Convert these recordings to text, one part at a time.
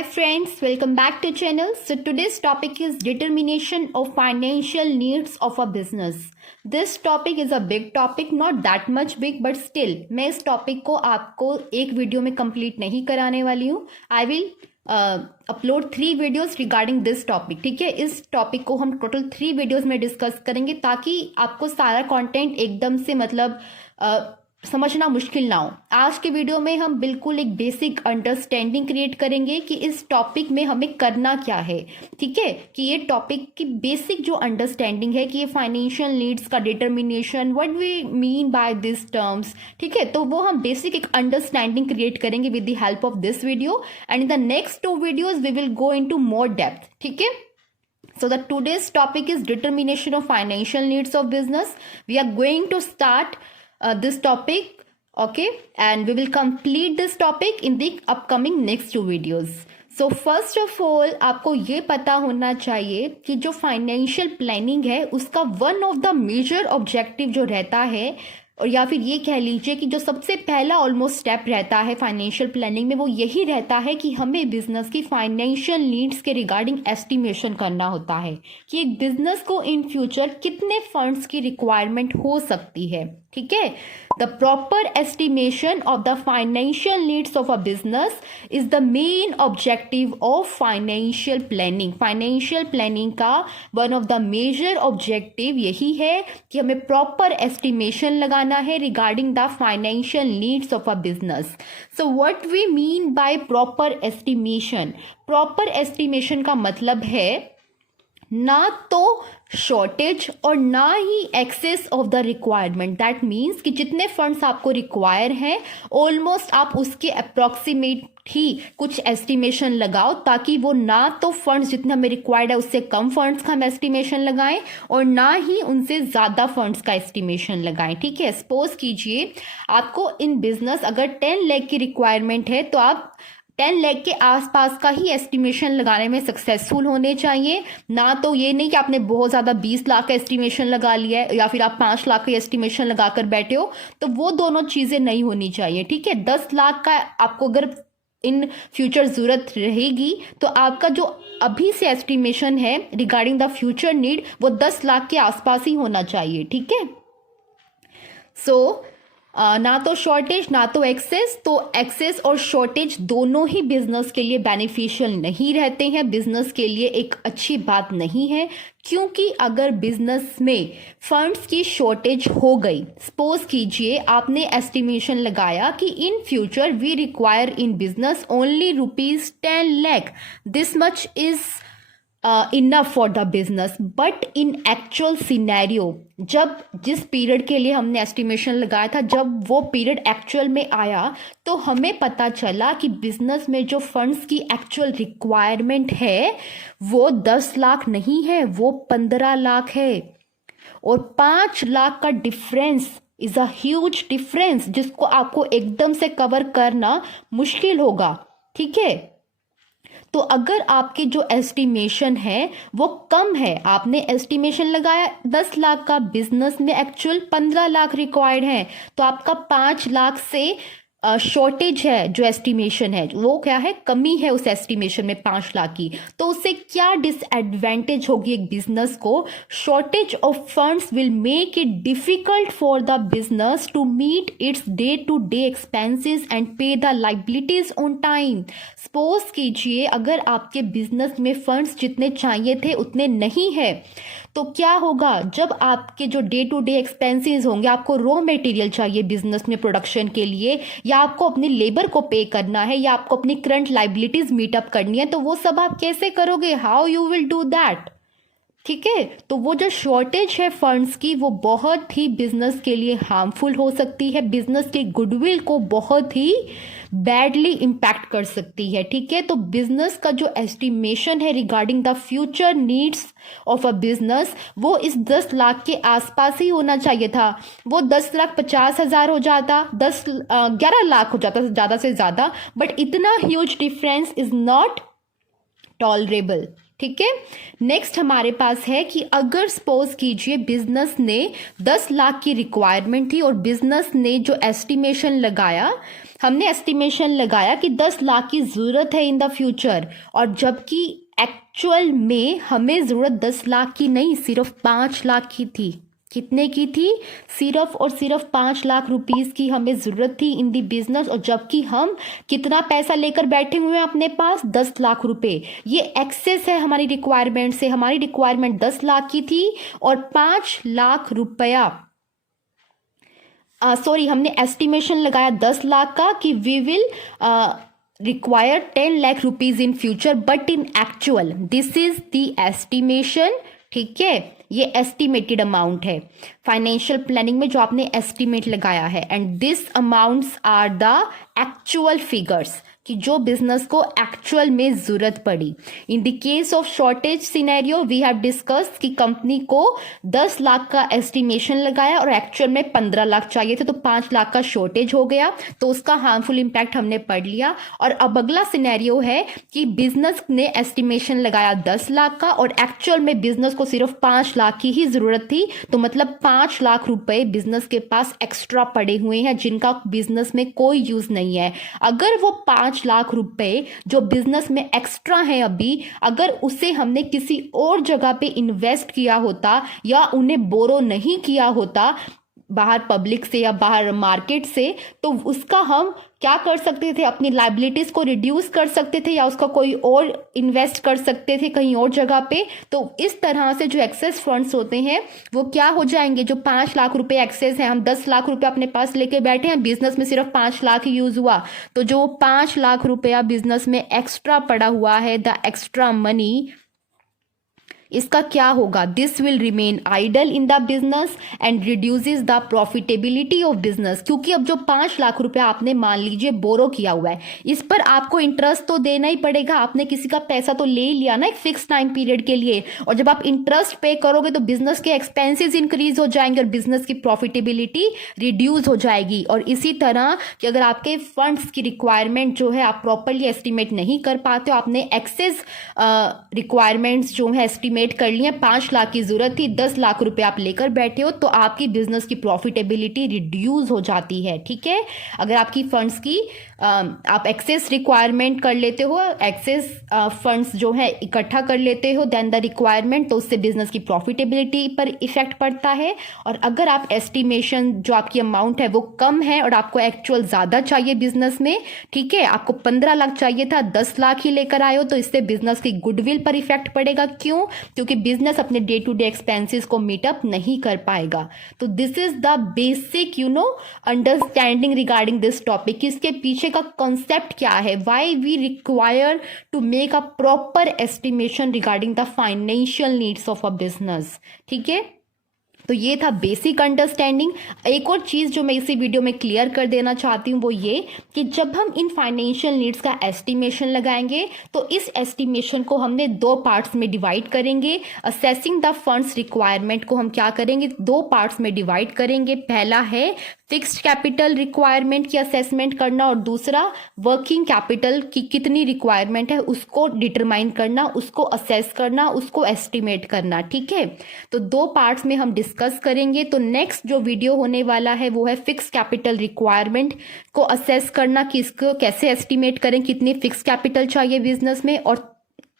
Hi friends, welcome back to channel. So today's topic is determination of financial needs of a business. This topic is a big topic, not that much big, but still मैं इस topic को आपको एक video में complete नहीं कराने वाली हूँ. I will upload 3 videos regarding this topic. ठीक है, इस टॉपिक को हम टोटल 3 वीडियोस में डिस्कस करेंगे ताकि आपको सारा कंटेंट एकदम से समझना मुश्किल ना हो. आज के वीडियो में हम बिल्कुल एक बेसिक अंडरस्टैंडिंग क्रिएट करेंगे कि इस टॉपिक में हमें करना क्या है. ठीक है, कि ये टॉपिक की बेसिक जो अंडरस्टैंडिंग है कि ये फाइनेंशियल नीड्स का determination, what we mean by this terms. ठीक है, तो वो हम बेसिक एक अंडरस्टैंडिंग क्रिएट करेंगे with the help of this video, and in the next 2 videos we will go into more depth. ठीक है, so the today's topic is determination of financial needs of business. We are going to start this topic, okay, and we will complete this topic in the upcoming next 2 videos. So first of all आपको ये पता होना चाहिए कि जो financial planning है उसका one of the major objective जो रहता है, और या फिर ये कह लीजिए कि जो सबसे पहला ऑलमोस्ट स्टेप रहता है फाइनेंशियल प्लानिंग में, वो यही रहता है कि हमें बिजनेस की फाइनेंशियल नीड्स के रिगार्डिंग एस्टिमेशन करना होता है कि एक बिजनेस को इन फ्यूचर कितने फंड्स की रिक्वायरमेंट हो सकती है. ठीक है, the proper estimation of the financial needs of a business is the main objective of financial planning. Financial planning का one of the major objective यही है कि हमें प्रॉपर एस्टिमेशन लगाना है regarding the financial needs of a business. So what we mean by proper estimation. Proper estimation का मतलब है ना तो शॉर्टेज और ना ही excess of the requirement. That means कि जितने फंड्स आपको रिक्वायर हैं ऑलमोस्ट आप उसके अप्रॉक्सीमेट ही कुछ एस्टिमेशन लगाओ, ताकि वो ना तो फंड्स जितने हमें रिक्वायर्ड है उससे कम फंड्स का हम एस्टिमेशन लगाएं और ना ही उनसे ज़्यादा फंड्स का एस्टिमेशन लगाएं. ठीक है, सपोज कीजिए आपको इन बिजनेस अगर 10 लाख की रिक्वायरमेंट है तो आप 10 लाख के आसपास का ही एस्टिमेशन लगाने में सक्सेसफुल होने चाहिए. ना तो ये नहीं कि आपने बहुत ज़्यादा 20 लाख का एस्टिमेशन लगा लिया है या फिर आप 5 लाख का एस्टिमेशन लगाकर बैठे हो, तो वो दोनों चीज़ें नहीं होनी चाहिए. ठीक है, 10 लाख का आपको अगर इन फ्यूचर ज़रूरत रहेगी तो आपका जो अभी से एस्टिमेशन है रिगार्डिंग द फ्यूचर नीड वो 10 लाख के आसपास ही होना चाहिए. ठीक है, सो ना तो शॉर्टेज ना तो एक्सेस. तो एक्सेस और शॉर्टेज दोनों ही बिजनेस के लिए बेनिफिशियल नहीं रहते हैं, बिजनेस के लिए एक अच्छी बात नहीं है. क्योंकि अगर बिजनेस में फंड्स की शॉर्टेज हो गई, सपोज कीजिए आपने एस्टिमेशन लगाया कि in future we require in business only ₹10 lakh, this much is enough for the business. But in actual scenario जब जिस पीरियड के लिए हमने एस्टिमेशन लगाया था, जब वो पीरियड एक्चुअल में आया तो हमें पता चला कि बिजनेस में जो फंड्स की एक्चुअल रिक्वायरमेंट है वो 10 लाख नहीं है, वो 15 लाख है. और 5 लाख का difference is a huge difference जिसको आपको एकदम से कवर करना मुश्किल होगा. ठीक है, तो अगर आपके जो एस्टिमेशन है वो कम है, आपने एस्टिमेशन लगाया 10 लाख का, बिजनेस में एक्चुअल 15 लाख रिक्वायर्ड है, तो आपका 5 लाख से शॉर्टेज है, जो एस्टिमेशन है वो क्या है, कमी है उस एस्टिमेशन में 5 लाख की. तो उससे क्या डिसएडवांटेज होगी एक बिजनेस को. Shortage of funds will make it difficult for the business to meet its day to day expenses and pay the liabilities on time. Suppose कीजिए अगर आपके बिजनेस में फंड्स जितने चाहिए थे उतने नहीं है, तो क्या होगा, जब आपके जो डे टू डे एक्सपेंसेस होंगे, आपको रॉ मटेरियल चाहिए बिजनेस में प्रोडक्शन के लिए, या आपको अपनी लेबर को पे करना है, या आपको अपनी करंट लाइबिलिटीज मीटअप करनी है, तो वो सब आप कैसे करोगे, how you will do that. ठीक है, तो वो जो शॉर्टेज है फंड्स की वो बहुत ही बिजनेस के लिए हार्मफुल हो सकती है, बिजनेस के गुडविल को बहुत ही बैडली इम्पैक्ट कर सकती है. ठीक है, तो बिजनेस का जो एस्टिमेशन है regarding the future needs of a business वो इस 10 लाख के आसपास ही होना चाहिए था. वो 10,50,000 हो जाता, 11 लाख हो जाता ज़्यादा से ज़्यादा, बट इतना huge difference is not tolerable. ठीक है। नेक्स्ट हमारे पास है कि अगर सपोज कीजिए बिजनेस ने 10 लाख की रिक्वायरमेंट थी और बिजनेस ने जो एस्टिमेशन लगाया, हमने एस्टिमेशन लगाया कि 10 लाख की ज़रूरत है इन द फ्यूचर, और जबकि एक्चुअल में हमें ज़रूरत 10 लाख की नहीं, सिर्फ 5 लाख की थी। कितने की थी? सिर्फ और सिर्फ 5 लाख रुपीस की हमें ज़रूरत थी इन दी बिजनेस, और जबकि हम कितना पैसा लेकर बैठे हुए हैं अपने पास? 10 लाख रुपए। ये एक्सेस है हमारी रिक्वायरमेंट से। हमारी रिक्वायरमेंट 10 लाख की थी और 5 लाख रुपया, सॉरी, हमने एस्टिमेशन लगाया 10 लाख का कि we will require 10 lakh rupees in future, but in actual this is the estimation। ठीक है, ये एस्टिमेटेड अमाउंट है फाइनेंशियल प्लानिंग में जो आपने एस्टिमेट लगाया है, and this amounts are the actual figures कि जो बिजनेस को एक्चुअल में जरूरत पड़ी। In the case of shortage scenario we have discuss कि कंपनी को 10 लाख का एस्टिमेशन लगाया और एक्चुअल में 15 लाख चाहिए थे, तो 5 लाख का शॉर्टेज हो गया, तो उसका हार्मफुल इम्पैक्ट हमने पढ़ लिया। और अब अगला सिनेरियो है कि बिजनेस ने एस्टिमेशन लगाया 10 लाख का और एक्चुअल में बिजनेस को सिर्फ 5 लाख की ही जरूरत थी, तो मतलब 5 लाख रुपए बिजनेस के पास एक्स्ट्रा पड़े हुए हैं जिनका बिजनेस में कोई यूज नहीं है। अगर वो 5 लाख रुपए जो बिजनेस में एक्स्ट्रा है अभी, अगर उसे हमने किसी और जगह पे इन्वेस्ट किया होता या उन्हें बोरो नहीं किया होता बाहर पब्लिक से या बाहर मार्केट से, तो उसका हम क्या कर सकते थे? अपनी लाइबिलिटीज को रिड्यूस कर सकते थे या उसका कोई और इन्वेस्ट कर सकते थे कहीं और जगह पे। तो इस तरह से जो एक्सेस फंड्स होते हैं वो क्या हो जाएंगे? जो 5 लाख रुपए एक्सेस है, हम 10 लाख रुपए अपने पास लेके बैठे हैं, बिजनेस में सिर्फ 5 लाख ही यूज हुआ, तो जो 5 लाख रुपया बिजनेस में एक्स्ट्रा पड़ा हुआ है, द एक्स्ट्रा मनी, इसका क्या होगा? This will remain idle in the business and reduces the profitability of business. क्योंकि अब जो 5 लाख रुपया आपने मान लीजिए बोरो किया हुआ है, इस पर आपको इंटरेस्ट तो देना ही पड़ेगा। आपने किसी का पैसा तो ले ही लिया ना एक फिक्स टाइम पीरियड के लिए, और जब आप इंटरेस्ट पे करोगे तो बिजनेस के एक्सपेंसेस इंक्रीज हो जाएंगे और बिजनेस की प्रॉफिटेबिलिटी रिड्यूस हो जाएगी। और इसी तरह कि अगर आपके फंड्स की रिक्वायरमेंट जो है आप प्रॉपरली एस्टिमेट नहीं कर पाते हो, आपने एक्सेस रिक्वायरमेंट्स जो है एस्टिमेट कर लिए, 5 लाख की जरूरत थी, 10 लाख रुपए आप लेकर बैठे हो, तो आपकी बिजनेस की प्रॉफिटेबिलिटी रिड्यूस हो जाती है। ठीक है, अगर आपकी फंड्स की आप एक्सेस रिक्वायरमेंट कर लेते हो, एक्सेस फंड्स जो है इकट्ठा कर लेते हो देन द रिक्वायरमेंट, तो उससे बिजनेस की प्रॉफिटेबिलिटी पर इफेक्ट पड़ता है। और अगर आप एस्टिमेशन जो आपकी अमाउंट है वो कम है और आपको एक्चुअल ज्यादा चाहिए बिजनेस में, ठीक है, आपको 15 लाख चाहिए था, 10 लाख ही लेकर आए हो, तो इससे बिजनेस की गुडविल पर इफेक्ट पड़ेगा। क्यों? क्योंकि बिजनेस अपने डे टू डे एक्सपेंसेस को मीटअप नहीं कर पाएगा। तो this is the basic understanding regarding this topic. इसके पीछे का कॉन्सेप्ट क्या है? Why we require to make a proper estimation regarding the financial needs of a business. ठीक है, तो ये था बेसिक अंडरस्टैंडिंग। एक और चीज जो मैं इसी वीडियो में क्लियर कर देना चाहती हूँ वो ये कि जब हम इन फाइनेंशियल नीड्स का एस्टिमेशन लगाएंगे तो इस एस्टिमेशन को हमने 2 पार्ट्स में डिवाइड करेंगे। असेसिंग द फंड्स रिक्वायरमेंट को हम क्या करेंगे? 2 पार्ट्स में डिवाइड करेंगे। पहला है फिक्स्ड कैपिटल रिक्वायरमेंट की असेसमेंट करना और दूसरा वर्किंग कैपिटल की कितनी रिक्वायरमेंट है उसको डिटरमाइन करना, उसको असेस करना, उसको एस्टिमेट करना। ठीक है, तो 2 पार्ट्स में हम डिस्कस करेंगे। तो नेक्स्ट जो वीडियो होने वाला है वो है फिक्स कैपिटल रिक्वायरमेंट को असेस करना कि इसको कैसे एस्टिमेट करें, कितनी फिक्स कैपिटल चाहिए बिजनेस में। और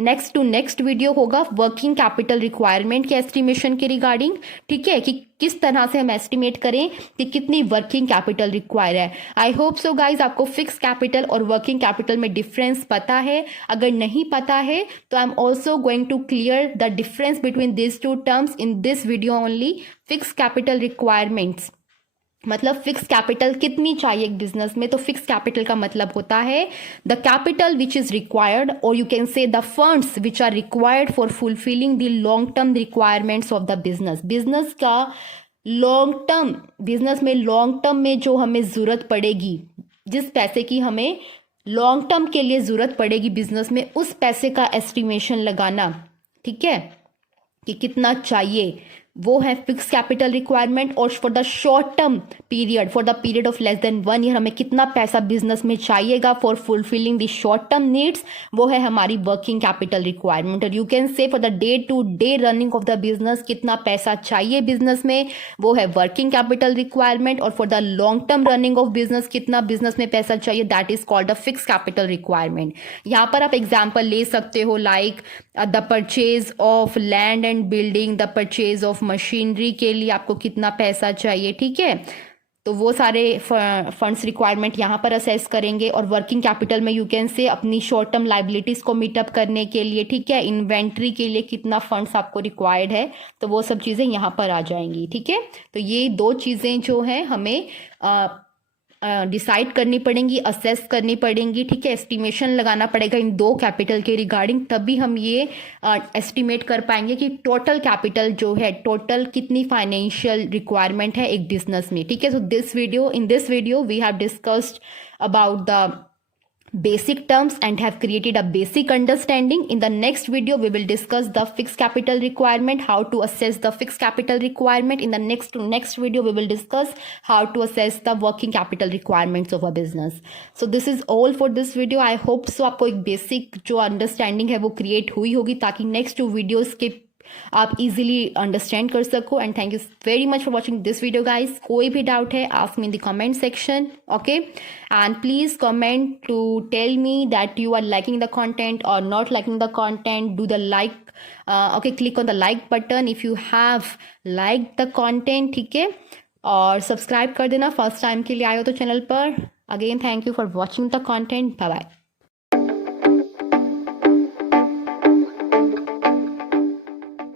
नेक्स्ट टू नेक्स्ट वीडियो होगा वर्किंग कैपिटल रिक्वायरमेंट के एस्टिमेशन के रिगार्डिंग। ठीक है, कि किस तरह से हम एस्टिमेट करें कि कितनी वर्किंग कैपिटल रिक्वायर है। आई होप सो गाइज आपको फिक्स कैपिटल और वर्किंग कैपिटल में डिफरेंस पता है। अगर नहीं पता है तो I am also going to clear the difference between this 2 terms in this video only. Fix capital requirements मतलब फिक्स कैपिटल कितनी चाहिए एक बिजनेस में? तो फिक्स कैपिटल का मतलब होता है the capital which is required, और you can say the funds which are required for fulfilling the long term requirements of the business. Business का लॉन्ग टर्म, बिजनेस में लॉन्ग टर्म में जो हमें जरूरत पड़ेगी, जिस पैसे की हमें लॉन्ग टर्म के लिए जरूरत पड़ेगी बिजनेस में, उस पैसे का एस्टिमेशन लगाना। ठीक है, कि कितना चाहिए वो है फिक्स कैपिटल रिक्वायरमेंट। और for the short term period, for the period of less than 1 year, हमें कितना पैसा बिजनेस में चाहिएगा for fulfilling the short term needs, वो है हमारी वर्किंग कैपिटल रिक्वायरमेंट। और you can say for the day to day running of the business कितना पैसा चाहिए बिजनेस में, वो है वर्किंग कैपिटल रिक्वायरमेंट। और for the long term running of business कितना बिजनेस में पैसा चाहिए, that is called a fix capital requirement. यहाँ पर आप एग्जाम्पल ले सकते हो like the purchase of land and building, the purchase of machinery के लिए आपको कितना पैसा चाहिए, ठीक है। तो वो सारे फंड्स रिक्वायरमेंट यहाँ पर असेस करेंगे। और वर्किंग कैपिटल में यू कैन से अपनी शॉर्ट टर्म लाइबिलिटीज को मीटअप करने के लिए, ठीक है, इन्वेंट्री के लिए कितना फंड्स आपको रिक्वायर्ड है, तो वो सब चीज़ें यहाँ पर आ जाएंगी, ठीक है। तो ये दो चीज़ें जो हैं हमें डिसाइड करनी पड़ेंगी, असेस करनी पड़ेंगी, ठीक है। एस्टिमेशन लगाना पड़ेगा इन दो कैपिटल के रिगार्डिंग, तभी हम ये एस्टिमेट कर पाएंगे कि टोटल कैपिटल जो है, टोटल कितनी फाइनेंशियल रिक्वायरमेंट है एक बिजनेस में, ठीक है। So in this video we have discussed about the basic terms and have created a basic understanding. In the next video we will discuss the fixed capital requirement, how to assess the fixed capital requirement. In the next video we will discuss how to assess the working capital requirements of a business. So this is all for this video. I hope so आपको एक basic जो understanding है वो create हुई होगी, ताकि next 2 videos के आप इजीली अंडरस्टैंड कर सको। And thank you very much for watching this video guys. कोई भी डाउट है ask me in the comment section, okay. And please comment to tell me that you are liking the content और not liking the content. Do the like, okay, click on the like button if you have like the content, ठीक है। और subscribe कर देना first time के लिए आए हो तो चैनल पर। Again thank you for watching the content. Bye bye.